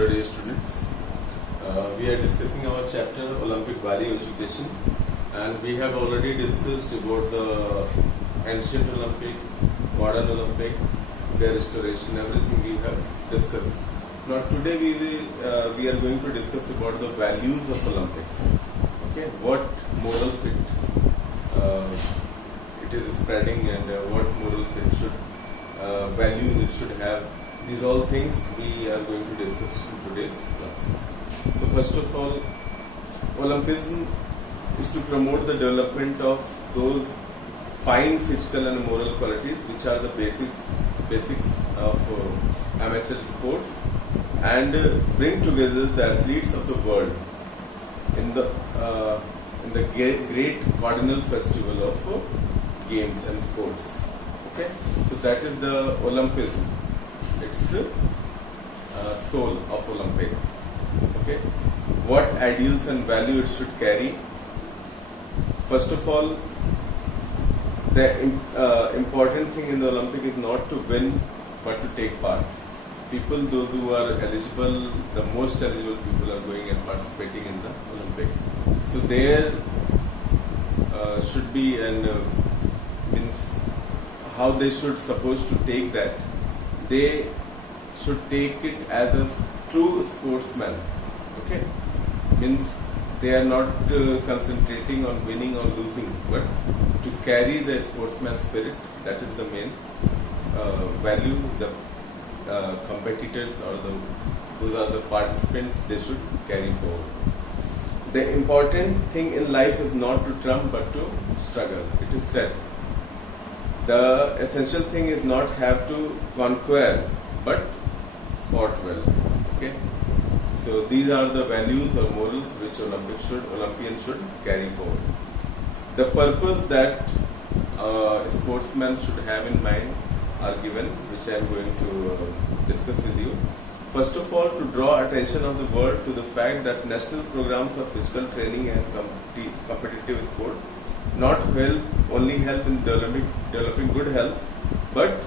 Hello dear students, we are discussing our chapter Olympic Value Education, and we have already discussed about the ancient Olympic, modern Olympic, their restoration, everything we have discussed. Now today we are going to discuss about the values of Olympic. Okay, what morals it is spreading and what morals it should, values it should have. These all things we are going to discuss in today's class. So first of all, Olympism is to promote the development of those fine physical and moral qualities which are the basics of amateur sports, and bring together the athletes of the world in the great cardinal festival of games and sports. Okay, so that is the Olympism. It's soul of Olympic. Okay, what ideals and value it should carry? First of all, the important thing in the Olympic is not to win but to take part. People, those who are eligible, the most eligible people are going and participating in the Olympic. So there should be means how they should supposed to take that. They should take it as a true sportsman. Okay, means they are not concentrating on winning or losing, but to carry the sportsman spirit. That is the main value. The competitors or those are the participants, they should carry forward. The important thing in life is not to trump but to struggle. It is said. The essential thing is not have to conquer but fought well. Okay, so these are the values or morals which Olympians should carry forward. The purpose that sportsmen should have in mind are given, which I am going to discuss with you. First of all, to draw attention of the world to the fact that national programs of physical training and competitive sport not only help in developing good health, but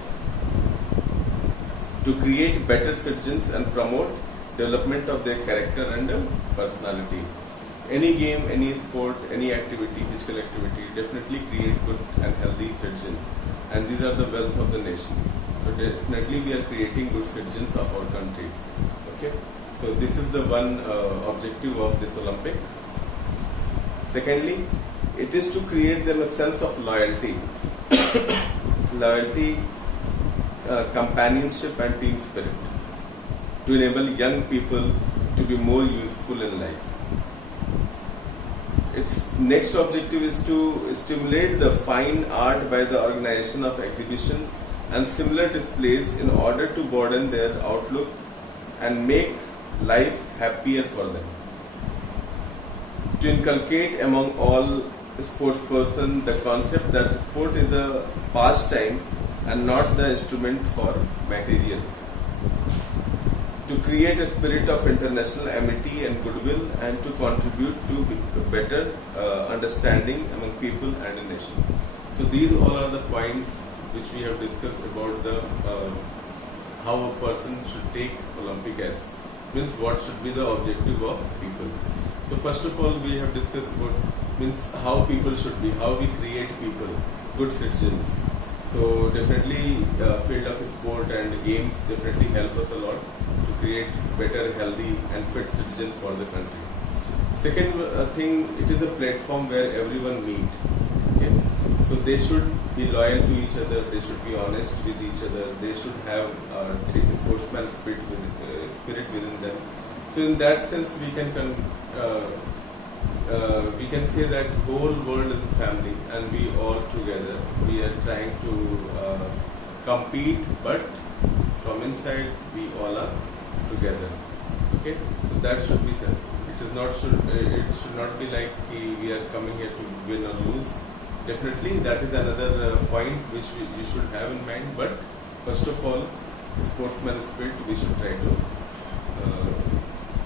to create better citizens and promote development of their character and personality. Any game, any sport, any activity, physical activity, definitely create good and healthy citizens, and these are the wealth of the nation. So definitely we are creating good citizens of our country. Okay, so this is the one objective of this Olympic. Secondly, it is to create them a sense of loyalty, companionship and team spirit, to enable young people to be more useful in life. Its next objective is to stimulate the fine art by the organization of exhibitions and similar displays in order to broaden their outlook and make life happier for them. To inculcate among all sportspersons the concept that sport is a pastime and not the instrument for material. To create a spirit of international amity and goodwill, and to contribute to better understanding among people and a nation. So these all are the points which we have discussed about the how a person should take Olympic as, means what should be the objective of people. So first of all, we have discussed about means how people should be, how we create people, good citizens. So definitely field of sport and games definitely help us a lot to create better, healthy and fit citizens for the country. Second thing, it is a platform where everyone meet. Okay, so they should be loyal to each other, they should be honest with each other, they should have sportsman spirit within them. So in that sense, we can say that whole world is a family, and we all together, we are trying to compete, but from inside we all are together. Okay, so that should be sense. It should not be like we are coming here to win or lose. Definitely that is another point which you should have in mind, but first of all, sportsman spirit we should try to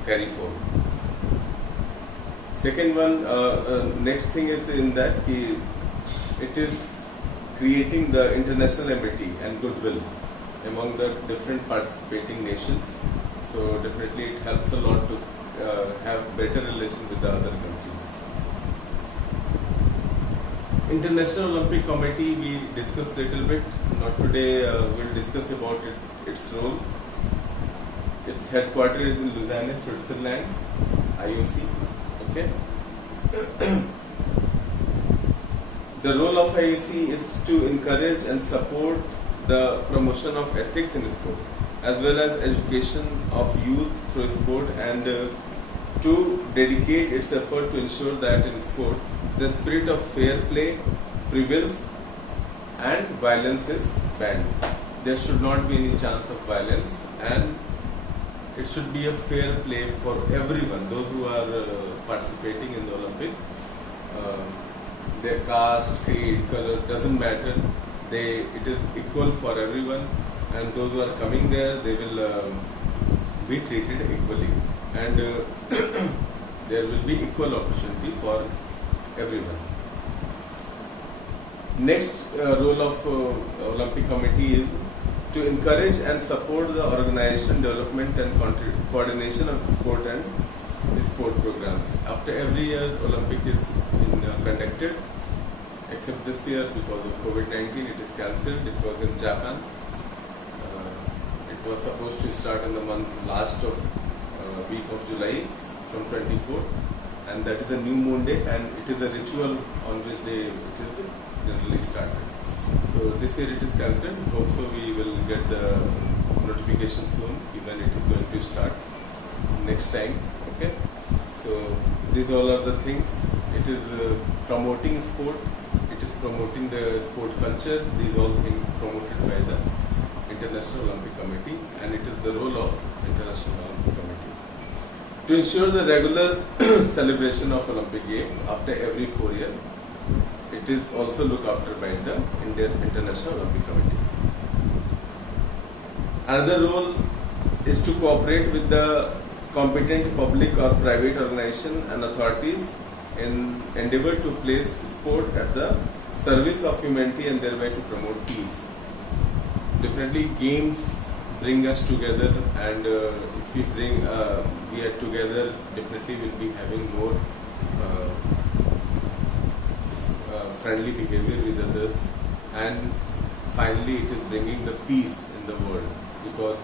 carry forward. Second one, next thing is in that it is creating the international amity and goodwill among the different participating nations. So definitely it helps a lot to have better relation with the other countries. International Olympic Committee, we discussed little bit. Not today. We'll discuss about its role. Its headquarters is in Lausanne, Switzerland, IOC. Okay. The role of IOC is to encourage and support the promotion of ethics in sport, as well as education of youth through sport, and to dedicate its effort to ensure that in sport the spirit of fair play prevails and violence is banned. There should not be any chance of violence, and it should be a fair play for everyone, those who are participating in the Olympics. Their caste, creed, color doesn't matter. It is equal for everyone, and those who are coming there, they will be treated equally, and there will be equal opportunity for everyone. Next role of Olympic Committee is to encourage and support the organization, development and coordination of sport and sport programs. After every year Olympic is conducted, except this year because of COVID-19 it is cancelled. It was in Japan. It was supposed to start in the last of week of July from 24th, and that is a new moon day, and it is a ritual on which day it is generally started. So this year it is cancelled. Hope so we will get the notification soon when it is going to start next time. Okay. So these all are the things. It is promoting sport. It is promoting the sport culture. These all things promoted by the International Olympic Committee, and it is the role of International Olympic Committee to ensure the regular celebration of Olympic Games after every 4 years. It is also looked after by the Indian International Olympic Committee. Another role is to cooperate with the competent public or private organization and authorities in endeavor to place sport at the service of humanity and thereby to promote peace. Definitely games bring us together, and if we are together, definitely we'll be having more friendly behavior with others, and finally it is bringing the peace in the world, because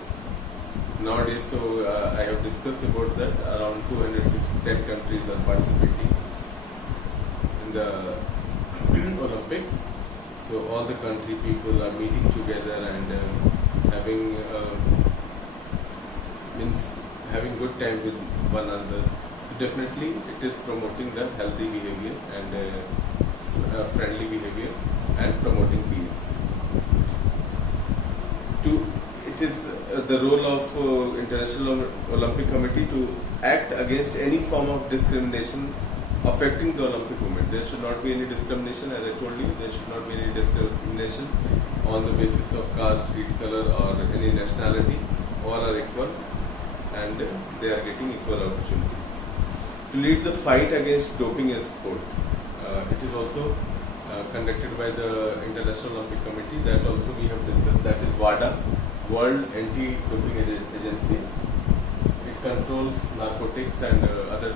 nowadays, so I have discussed about that, around 210 countries are participating in the Olympics. So all the country people are meeting together and having good time with one another. So definitely it is promoting the healthy behavior and friendly behavior and promoting peace. It is the role of International Olympic Committee to act against any form of discrimination affecting the Olympic movement. There should not be any discrimination, as I told you. There should not be any discrimination on the basis of caste, creed, color, or any nationality. All are equal, and they are getting equal opportunities. To lead the fight against doping in sport, it is also conducted by the International Olympic Committee. That also we have discussed. That is WADA, World Anti-Doping Agency. It controls narcotics and other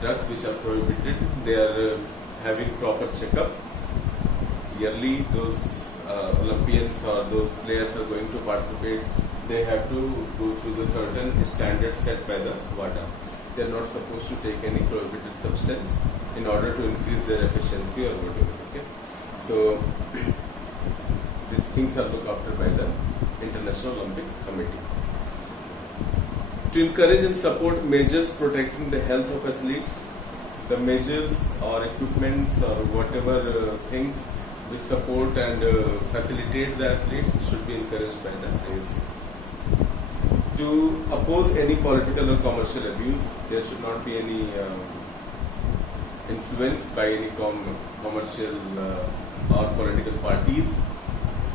drugs which are prohibited. They are having proper checkup yearly. Those Olympians or those players are going to participate. They have to go through the certain standards set by the WADA. They are not supposed to take any prohibited substance in order to increase their efficiency or whatever. Okay, so these things are looked after by the International Olympic Committee. To encourage and support measures protecting the health of athletes, the measures or equipments or whatever things which support and facilitate the athletes should be encouraged by the IOC. To oppose any political or commercial abuse, there should not be any influence by any commercial or political parties,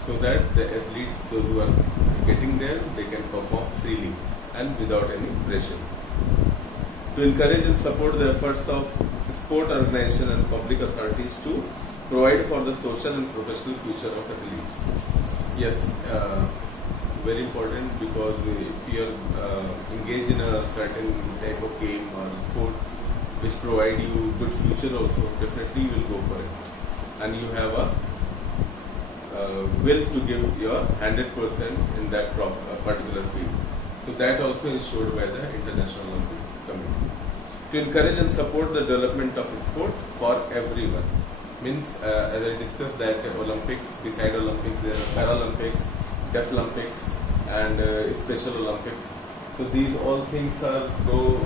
so that the athletes, those who are getting there, they can perform freely and without any pressure. To encourage and support the efforts of sport organization and public authorities to provide for the social and professional future of athletes. Yes, very important because if you are engaged in a certain type of game or sport which provide you good future also, definitely you will go for it, and you have a will to give your 100% in that particular field. So that also ensured by the International Olympic Committee. To encourage and support the development of sport for everyone. Means, as I discussed, that Olympics, beside Olympics, there are Paralympics, Deaflympics, and Special Olympics. So these all things are go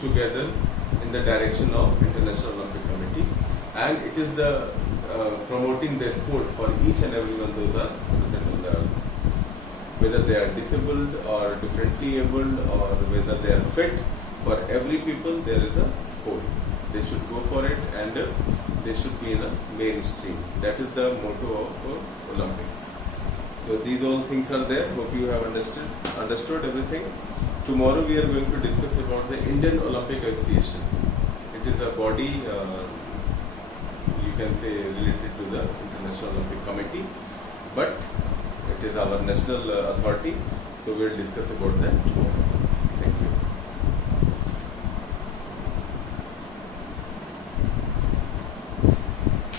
together in the direction of International Olympic Committee, and it is the promoting the sport for each and everyone those are present on the earth. Whether they are disabled or differently abled or whether they are fit, for every people there is a sport. They should go for it, and they should be in a mainstream. That is the motto of Olympics. So these all things are there. Hope you have understood everything. Tomorrow we are going to discuss about the Indian Olympic Association. It is a body, you can say, related to the International Olympic Committee, but it is our national authority. So we will discuss about that tomorrow.